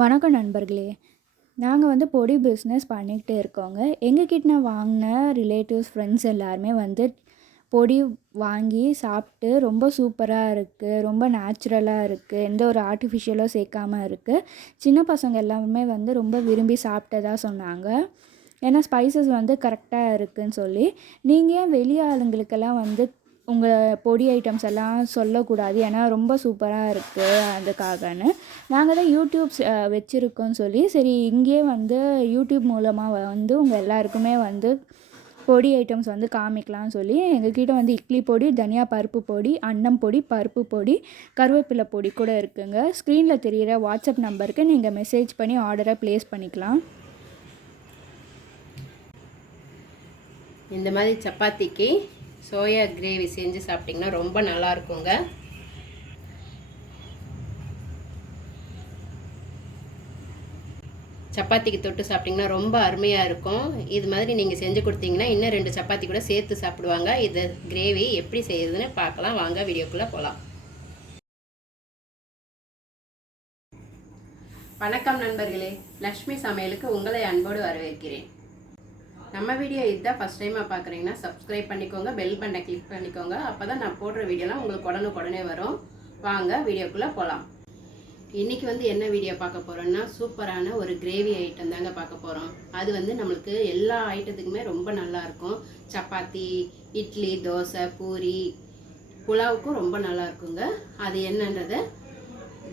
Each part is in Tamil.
வணக்கம் நண்பர்களே. நாங்கள் வந்து பொடி பிஸ்னஸ் பண்ணிக்கிட்டே இருக்கோங்க. எங்ககிட்ட நான் வாங்கின ரிலேட்டிவ்ஸ் ஃப்ரெண்ட்ஸ் எல்லாருமே வந்து பொடி வாங்கி சாப்பிட்டு ரொம்ப சூப்பராக இருக்குது ரொம்ப நேச்சுரலாக இருக்குது எந்த ஒரு ஆர்டிஃபிஷியலும் சேர்க்காம இருக்குது சின்ன பசங்க எல்லாருமே வந்து ரொம்ப விரும்பி சாப்பிட்டதா சொன்னாங்க. ஏன்னா ஸ்பைசஸ் வந்து கரெக்டாக இருக்குதுன்னு சொல்லி. நீங்கள் ஏன் வெளியே ஆளுங்களுக்கெல்லாம் வந்து உங்கள் பொடி ஐட்டம்ஸ் எல்லாம் சொல்லக்கூடாது. ஏன்னா ரொம்ப சூப்பராக இருக்குது அதுக்காகன்னு. நாங்கள் தான் யூடியூப்ஸ் வச்சுருக்கோன்னு சொல்லி சரி இங்கேயே வந்து யூடியூப் மூலமாக வந்து உங்கள் எல்லாருக்குமே வந்து பொடி ஐட்டம்ஸ் வந்து காமிக்கலாம்னு சொல்லி எங்ககிட்ட வந்து இட்லி பொடி தனியா பருப்பு பொடி அன்னம் பொடி பருப்பு பொடி கருவேப்பிலை பொடி கூட இருக்குங்க. ஸ்க்ரீனில் தெரிகிற வாட்ஸ்அப் நம்பருக்கு நீங்கள் மெசேஜ் பண்ணி ஆர்டரை ப்ளேஸ் பண்ணிக்கலாம். இந்த மாதிரி சப்பாத்திக்கு சோயா கிரேவி செஞ்சு சாப்பிட்டிங்கன்னா ரொம்ப நல்லா இருக்குங்க. சப்பாத்திக்கு தொட்டு சாப்பிட்டிங்கன்னா ரொம்ப அருமையாக இருக்கும். இது மாதிரி நீங்கள் செஞ்சு கொடுத்தீங்கன்னா இன்னும் ரெண்டு சப்பாத்தி கூட சேர்த்து சாப்பிடுவாங்க. இது கிரேவி எப்படி செய்யுதுன்னு பார்க்கலாம். வாங்க வீடியோக்குள்ளே போகலாம் வணக்கம் நண்பர்களே. லக்ஷ்மி சமையலுக்கு உங்களை அன்போடு வரவேற்கிறேன். நம்ம வீடியோ இதுதான் ஃபஸ்ட் டைமாக பார்க்குறீங்கன்னா சப்ஸ்கிரைப் பண்ணிக்கோங்க பெல் பட்டனை கிளிக் பண்ணிக்கோங்க. அப்போ தான் நான் போடுற வீடியோலாம் உங்களுக்கு உடனுக்குடனே வரும். வாங்க வீடியோக்குள்ளே போகலாம் இன்றைக்கி வந்து என்ன வீடியோ பார்க்க போகிறோன்னா சூப்பரான ஒரு கிரேவி ஐட்டம் தாங்க பார்க்க போகிறோம் அது வந்து நம்மளுக்கு எல்லா ஐட்டத்துக்குமே ரொம்ப நல்லா இருக்கும். சப்பாத்தி இட்லி தோசை பூரி புலாவுக்கும் ரொம்ப நல்லா இருக்குங்க. அது என்னன்றதை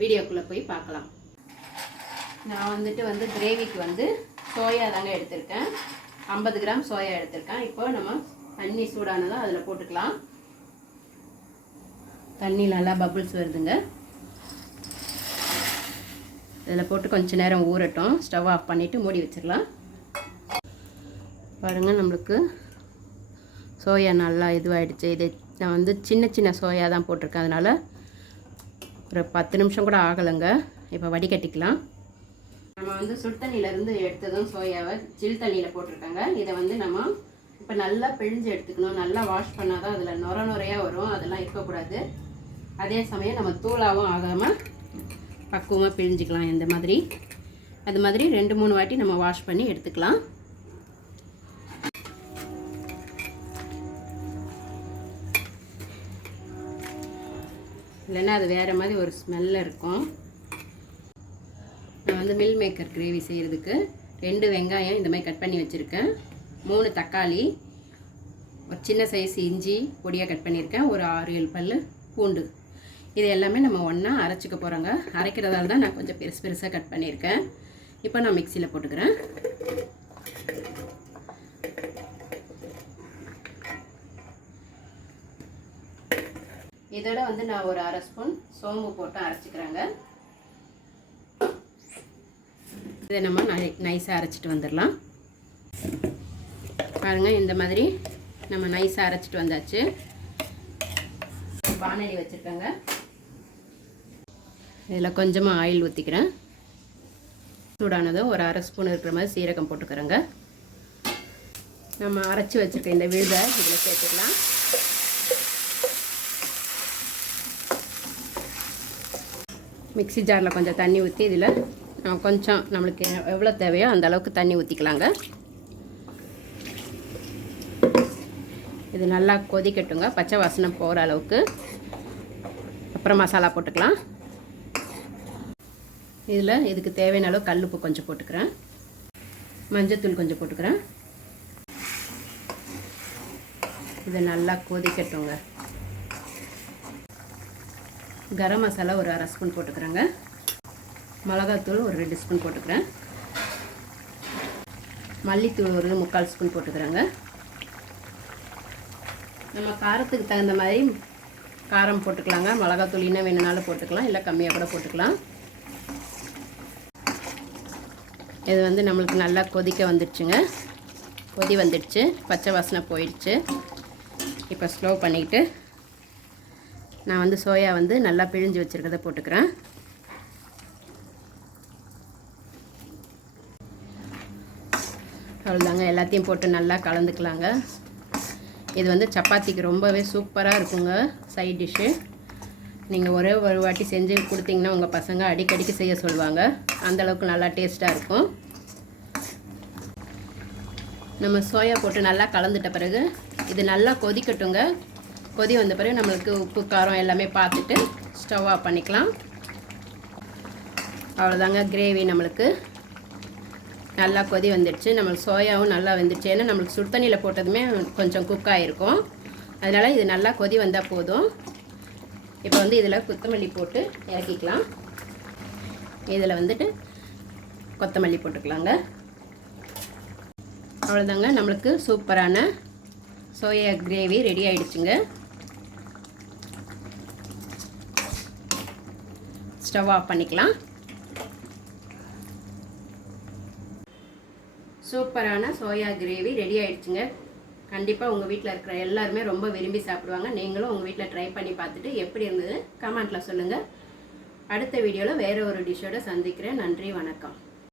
வீடியோக்குள்ளே போய் பார்க்கலாம். நான் வந்துட்டு வந்து கிரேவிக்கு வந்து சோயா தாங்க எடுத்திருக்கேன். ஐம்பது கிராம் சோயா எடுத்திருக்கேன். இப்போ நம்ம தண்ணி சூடானதாக அதில் போட்டுக்கலாம். தண்ணி நல்லா பபுள்ஸ் வருதுங்க. இதில் போட்டு கொஞ்சம் நேரம் ஊறட்டும். ஸ்டவ் ஆஃப் பண்ணிவிட்டு மூடி வச்சிடலாம். பாருங்கள் நம்மளுக்கு சோயா நல்லா இதுவாகிடுச்சு இது நான் வந்து சின்ன சின்ன சோயா தான் போட்டிருக்கேன். அதனால் ஒரு பத்து நிமிஷம் கூட ஆகலைங்க. இப்போ வடிகட்டிக்கலாம். நம்ம வந்து சுடு தண்ணியிலேருந்து எடுத்ததும் சோயாவை சில் தண்ணியில் போட்டிருக்காங்க. இதை வந்து நம்ம இப்போ நல்லா பிழிஞ்சு எடுத்துக்கணும். நல்லா வாஷ் பண்ணால் தான் அதில் நுர நுறையாக வரும். அதெல்லாம் இருக்கக்கூடாது. அதே சமயம் நம்ம தூளாகவும் ஆகாமல் பக்குவமாக பிழிஞ்சிக்கலாம். இந்த மாதிரி. அது மாதிரி ரெண்டு மூணு வாட்டி நம்ம வாஷ் பண்ணி எடுத்துக்கலாம். இல்லைன்னா அது வேறு மாதிரி ஒரு ஸ்மெல் இருக்கும். வந்து மில் மேக்கர் கிரேவி செய்கிறதுக்கு ரெண்டு வெங்காயம் இந்த மாதிரி கட் பண்ணி வச்சுருக்கேன். மூணு தக்காளி ஒரு சின்ன சைஸ் இஞ்சி பொடியாக கட் பண்ணியிருக்கேன். ஒரு ஆறு ஏழு பல் பூண்டு. இது எல்லாமே நம்ம ஒன்றா அரைச்சிக்க போகிறோங்க அரைக்கிறதால தான் நான் கொஞ்சம் பெருசு பெருசாக கட் பண்ணியிருக்கேன். இப்போ நான் மிக்சியில் போட்டுக்கிறேன். இதோட வந்து நான் ஒரு அரை ஸ்பூன் சோம்பு போட்டு அரைச்சிக்கிறேங்க. இதை நம்ம நை நைஸாக அரைச்சிட்டு வந்துடலாம். பாருங்கள் இந்த மாதிரி நம்ம நைஸாக அரைச்சிட்டு வந்தாச்சு. வானொலி வச்சுருக்கேங்க. இதில் கொஞ்சமாக ஆயில் ஊற்றிக்கிறேன் சூடானதும் ஒரு அரை ஸ்பூன் இருக்கிற மாதிரி சீரகம் போட்டுக்கிறேங்க. நம்ம அரைச்சி வச்சுருக்க இந்த விழுதை இதில் சேர்த்துக்கலாம். மிக்சி ஜாரில் கொஞ்சம் தண்ணி ஊற்றி இதில் கொஞ்சம் நம்மளுக்கு எவ்வளோ தேவையோ அந்த அளவுக்கு தண்ணி ஊற்றிக்கலாங்க இது நல்லா கொதிக்கட்டுங்க. பச்சை வாசனை போகிற அளவுக்கு. அப்புறம் மசாலா போட்டுக்கலாம். இதில் இதுக்கு தேவையான அளவு கல்லுப்பு கொஞ்சம் போட்டுக்கிறேன். மஞ்சத்தூள் கொஞ்சம் போட்டுக்கிறேன். இது நல்லா கொதிக்கட்டுங்க. கரம் மசாலா ஒரு அரை ஸ்பூன் போட்டுக்கிறேங்க. மிளகாத்தூள் ஒரு ரெண்டு ஸ்பூன் போட்டுக்கிறேன். மல்லித்தூள் ஒரு முக்கால் ஸ்பூன் போட்டுக்கிறேங்க. நம்ம காரத்துக்கு தகுந்த மாதிரி காரம் போட்டுக்கலாங்க. மிளகாத்தூள் இன்னும் வேணுனாலும் போட்டுக்கலாம். இல்லை கம்மியாக கூட போட்டுக்கலாம். இது வந்து நம்மளுக்கு நல்லா கொதிக்க வந்துடுச்சுங்க. கொதி வந்துடுச்சு. பச்சை வாசனை போயிடுச்சு. இப்போ ஸ்லோ பண்ணிக்கிட்டு நான் வந்து சோயா வந்து நல்லா பிழிஞ்சு வச்சுருக்கதை போட்டுக்கிறேன். அவ்வளோதாங்க எல்லாத்தையும் போட்டு நல்லா கலந்துக்கலாங்க. இது வந்து சப்பாத்திக்கு ரொம்பவே சூப்பராக இருக்குங்க சைட் டிஷ்ஷு நீங்கள் ஒரே ஒரு வாட்டி செஞ்சு கொடுத்தீங்கன்னா உங்கள் பசங்க அடிக்கடிக்கு செய்ய சொல்லுவாங்க. அந்தளவுக்கு நல்லா டேஸ்ட்டாக இருக்கும். நம்ம சோயா போட்டு நல்லா கலந்துட்ட பிறகு இது நல்லா கொதிக்கட்டுங்க. கொதி வந்த பிறகு நம்மளுக்கு உப்பு காரம் எல்லாமே பார்த்துட்டு ஸ்டவ் ஆஃப் பண்ணிக்கலாம். அவ்வளோதாங்க கிரேவி நம்மளுக்கு. நல்லா கொதி வந்துடுச்சு. நம்மளுக்கு சோயாவும் நல்லா வந்துடுச்சு. ஏன்னா நம்மளுக்கு சுடு தண்ணியில் போட்டதுமே கொஞ்சம் குக் ஆகிருக்கும் அதனால் இது நல்லா கொதி வந்தால் போதும். இப்போ வந்து இதில் கொத்தமல்லி போட்டு இறக்கிக்கலாம். இதில் வந்துட்டு கொத்தமல்லி போட்டுக்கலாங்க. அவ்வளோதாங்க நம்மளுக்கு சூப்பரான சோயா கிரேவி ரெடி ஆகிடுச்சுங்க ஸ்டவ் ஆஃப் பண்ணிக்கலாம். சூப்பரான சோயா கிரேவி ரெடி ஆயிடுச்சுங்க. கண்டிப்பாக உங்கள் வீட்டில் இருக்கிற எல்லாருமே ரொம்ப விரும்பி சாப்பிடுவாங்க. நீங்களும் உங்கள் வீட்டில் ட்ரை பண்ணி பார்த்துட்டு எப்படி இருந்தது கமெண்ட்டில் சொல்லுங்கள் அடுத்த வீடியோவில் வேறு ஒரு டிஷ்ஷோட சந்திக்கிறேன். நன்றி வணக்கம்.